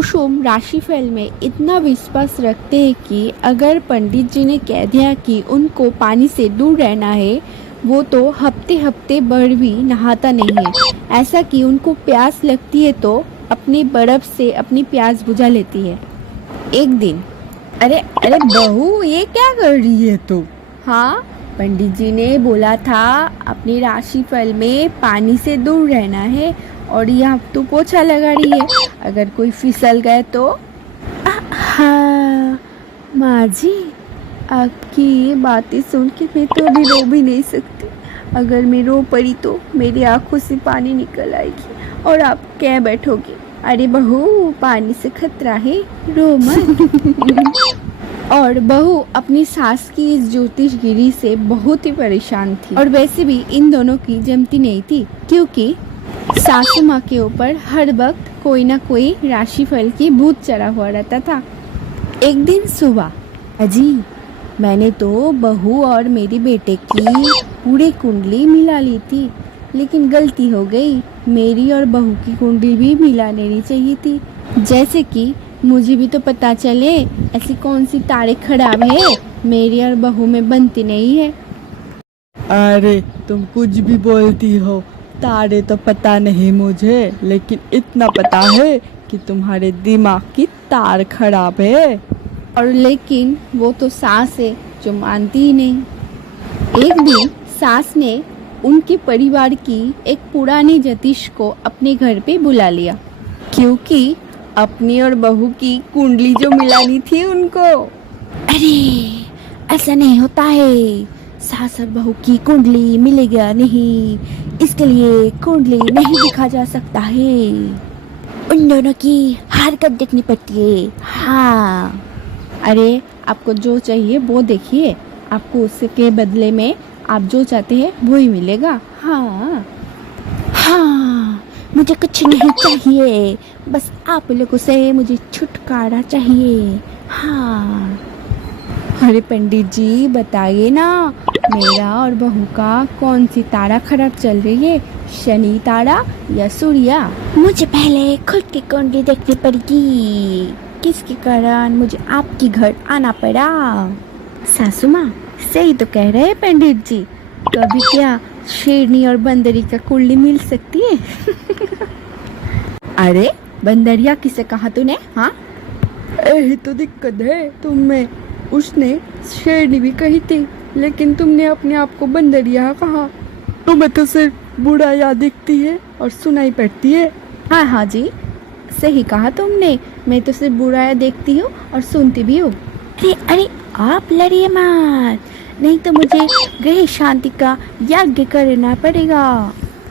कुसुम राशिफल में इतना विश्वास रखते हैं कि अगर पंडित जी ने कह दिया कि उनको पानी से दूर रहना है, वो तो हफ्ते हफ्ते भर भी नहाता नहीं है। ऐसा कि उनको प्यास लगती है तो अपनी बर्फ से अपनी प्यास बुझा लेती है। एक दिन, अरे अरे बहू, ये क्या कर रही है तू? हाँ, पंडित जी ने बोला था अपनी राशिफल में पानी से दूर रहना है और यहाँ तो पोछा लगा रही है, अगर कोई फिसल गए तो। हाँ माँ जी, आपकी ये बातें सुन के मैं तो अभी रो भी नहीं सकती। अगर मैं रो पड़ी तो मेरी आंखों से पानी निकल आएगी और आप कह बैठोगे, अरे बहू पानी से खतरा है, रो मत। और बहू अपनी सास की इस ज्योतिषगिरी से बहुत ही परेशान थी और वैसे भी इन दोनों की जमती नहीं थी, क्योंकि सासू माँ के ऊपर हर वक्त कोई ना कोई राशिफल की भूत चढ़ा हुआ रहता था। एक दिन सुबह, अजी मैंने तो बहू और मेरी बेटे की पूरी कुंडली मिला ली थी, लेकिन गलती हो गई, मेरी और बहू की कुंडली भी मिला लेनी चाहिए थी, जैसे कि मुझे भी तो पता चले ऐसी कौन सी तारे खराब है मेरी और बहू में बनती नहीं है। अरे तुम कुछ भी बोलती हो, तारे तो पता नहीं मुझे, लेकिन इतना पता है कि तुम्हारे दिमाग की तार खराब है। और लेकिन वो तो सास है जो मानती ही नहीं। एक दिन सास ने उनके परिवार की एक पुरानी ज्योतिष को अपने घर पे बुला लिया, क्योंकि अपनी और बहू की कुंडली जो मिलानी थी उनको। अरे ऐसा नहीं होता है, सास और बहू की कुंडली मिलेगा नहीं, इसके लिए कुंडली नहीं दिखा जा सकता है, उन दोनों की हरकत देखनी पड़ती है। हाँ, अरे आपको जो चाहिए वो देखिए, आपको उसके बदले में आप जो चाहते हैं वो ही मिलेगा। हाँ हाँ, मुझे कुछ नहीं चाहिए, बस आप लोगों से मुझे छुटकारा चाहिए। हाँ, अरे पंडित जी बताइए ना, मेरा और बहू का कौन सी तारा खराब चल रही है, शनि तारा या सूर्या? मुझे पहले खुद की कुंडली देखनी पड़ेगी, किसके कारण मुझे आपके घर आना पड़ा। सासू माँ सही तो कह रहे हैं पंडित जी, कभी क्या शेरनी और बंदरी का कुंडली मिल सकती है? अरे बंदरिया किसे कहा तूने? हाँ, यही तो दिक्कत है तुम में, उसने शेरनी भी कही थी, लेकिन तुमने अपने आप को बंदरिया कहा। तुम्हें तो सिर्फ बुराइयां दिखती है और सुनाई पड़ती है। हाँ हाँ जी, सही कहा तुमने, मैं तो सिर्फ बुराइयां देखती हूँ और सुनती भी हूँ। अरे अरे आप लड़िए मत, नहीं तो मुझे गृह शांति का यज्ञ करना पड़ेगा।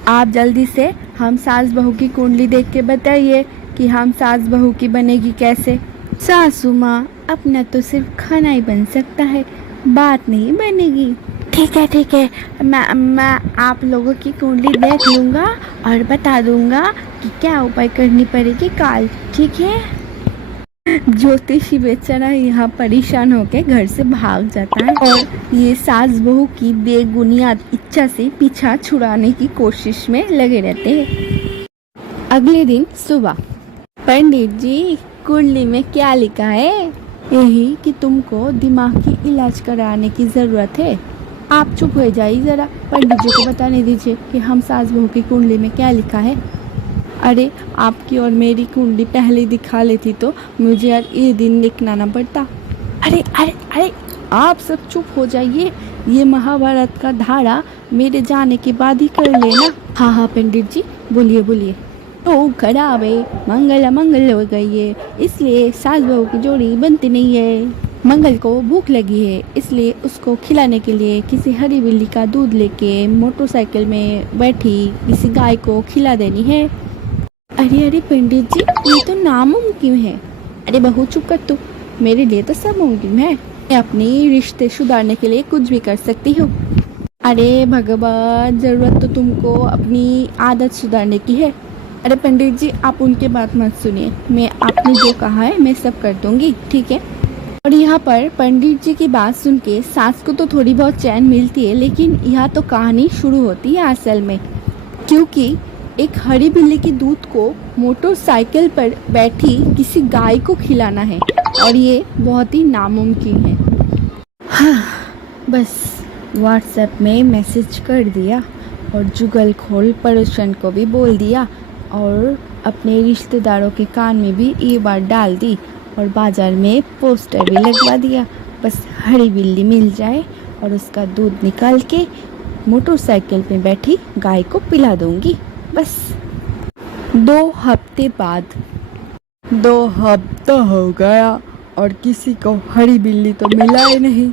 आप जल्दी से हम सास बहू की कुंडली देख के बताइए कि हम सास बहू की बनेगी कैसे। सासू माँ, अपना तो सिर्फ खाना ही बन सकता है, बात नहीं बनेगी। ठीक है, मैं आप लोगों की कुंडली देख लूँगा और बता दूँगा कि क्या उपाय करनी पड़ेगी काल, ठीक है? ज्योतिषी बेचारा यहाँ परेशान होकर घर से भाग जाता है और ये सास बहू की बेबुनियाद इच्छा से पीछा छुड़ाने की कोशिश में लगे रहते हैं। अगले दिन सुबह, पंडित जी कुंडली में क्या लिखा है? यही कि तुमको दिमाग की इलाज कराने की जरूरत है। आप चुप हो जाइए जरा, पंडित जी को बताने दीजिए कि हम सास बहू की कुंडली में क्या लिखा है। अरे आपकी और मेरी कुंडली पहले दिखा लेती तो मुझे यार ये दिन लिखना ना पड़ता। अरे अरे अरे आप सब चुप हो जाइए, ये महाभारत का धारा मेरे जाने के बाद ही कर लेना। हाँ हाँ पंडित जी, बोलिए बोलिए। तो खराब है, मंगल मंगल हो गई है, इसलिए सास बहू की जोड़ी बनती नहीं है। मंगल को भूख लगी है, इसलिए उसको खिलाने के लिए किसी हरी बिल्ली का दूध लेके मोटरसाइकिल में बैठी किसी गाय को खिला देनी है। अरे अरे पंडित जी, ये तो नामुमकिन है। अरे बहू चुप कर तू, मेरे लिए तो सब मुमकिन है, मैं अपनी रिश्ते सुधारने के लिए कुछ भी कर सकती हूँ। अरे भगवान, जरूरत तो तुमको अपनी आदत सुधारने की है। अरे पंडित जी आप उनके बात मत सुनिए, मैं आपने जो कहा है मैं सब कर दूंगी, ठीक है? और यहाँ पर पंडित जी की बात सुन के सास को तो थोड़ी बहुत चैन मिलती है, लेकिन यहाँ तो कहानी शुरू होती है असल में, क्योंकि एक हरी बिल्ली के दूध को मोटरसाइकिल पर बैठी किसी गाय को खिलाना है और ये बहुत ही नामुमकिन है। हाँ, बस व्हाट्सएप में मैसेज कर दिया और जुगलखोर पड़ोसन को भी बोल दिया और अपने रिश्तेदारों के कान में भी ये बात डाल दी और बाज़ार में पोस्टर भी लगवा दिया। बस हरी बिल्ली मिल जाए और उसका दूध निकाल के मोटरसाइकिल पे बैठी गाय को पिला दूंगी। बस 2 हफ्ते बाद 2 हफ्ता हो गया और किसी को हरी बिल्ली तो मिला ही नहीं।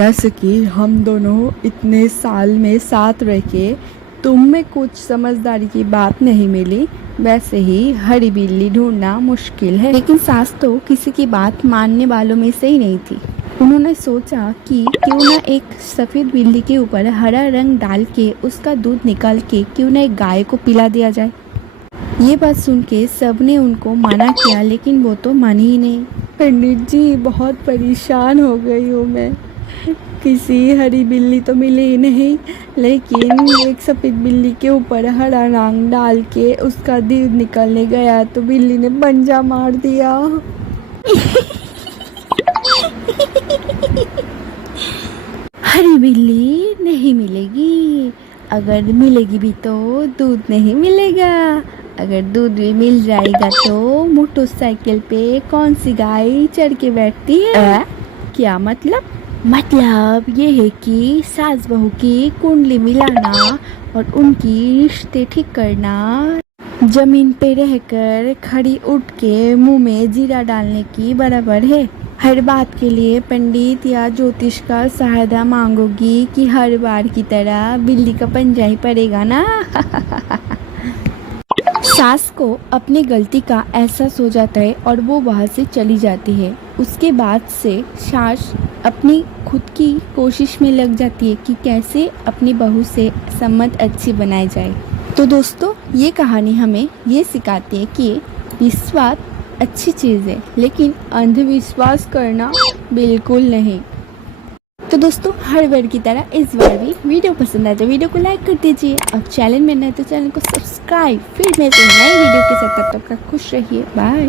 जैसे कि हम दोनों इतने साल में साथ रह के तुम में कुछ समझदारी की बात नहीं मिली, वैसे ही हरी बिल्ली ढूंढना मुश्किल है। लेकिन सास तो किसी की बात मानने वालों में से ही नहीं थी। उन्होंने सोचा कि क्यों ना एक सफ़ेद बिल्ली के ऊपर हरा रंग डाल के उसका दूध निकाल के क्यों ना एक गाय को पिला दिया जाए। ये बात सुन के सबने उनको मना किया, लेकिन वो तो मानी ही नहीं। पंडित जी, बहुत परेशान हो गई हूँ मैं। किसी हरी बिल्ली तो मिली ही नहीं, लेकिन एक सफ़ेद बिल्ली के ऊपर हरा रंग डाल के उसका दूध निकालने गया तो बिल्ली ने पंजा मार दिया। हरी बिल्ली नहीं मिलेगी, अगर मिलेगी भी तो दूध नहीं मिलेगा। अगर दूध भी मिल जाएगा तो मोटरसाइकिल पे कौन सी गाय चढ़ के बैठती है? क्या मतलब? मतलब ये है कि सास बहू की कुंडली मिलाना और उनकी रिश्ते ठीक करना जमीन पे रहकर खड़ी उठ के मुंह में जीरा डालने की बराबर है। हर बात के लिए पंडित या ज्योतिष का सहायता मांगोगी कि हर बार की तरह बिल्ली का पंजा ही पड़ेगा ना। सास को अपनी गलती का एहसास हो जाता है और वो वहाँ से चली जाती है। उसके बाद से सास अपनी खुद की कोशिश में लग जाती है कि कैसे अपनी बहू से संबंध अच्छी बनाई जाए। तो दोस्तों, ये कहानी हमें ये सिखाती है कि विश्वास अच्छी चीज़ है, लेकिन अंधविश्वास करना बिल्कुल नहीं। तो दोस्तों, हर बार की तरह इस बार भी वीडियो पसंद आए तो वीडियो को लाइक कर दीजिए और चैनल में नए तो चैनल को सब्सक्राइब। फिर मैं नई वीडियो के साथ तब तक खुश रहिए। बाय।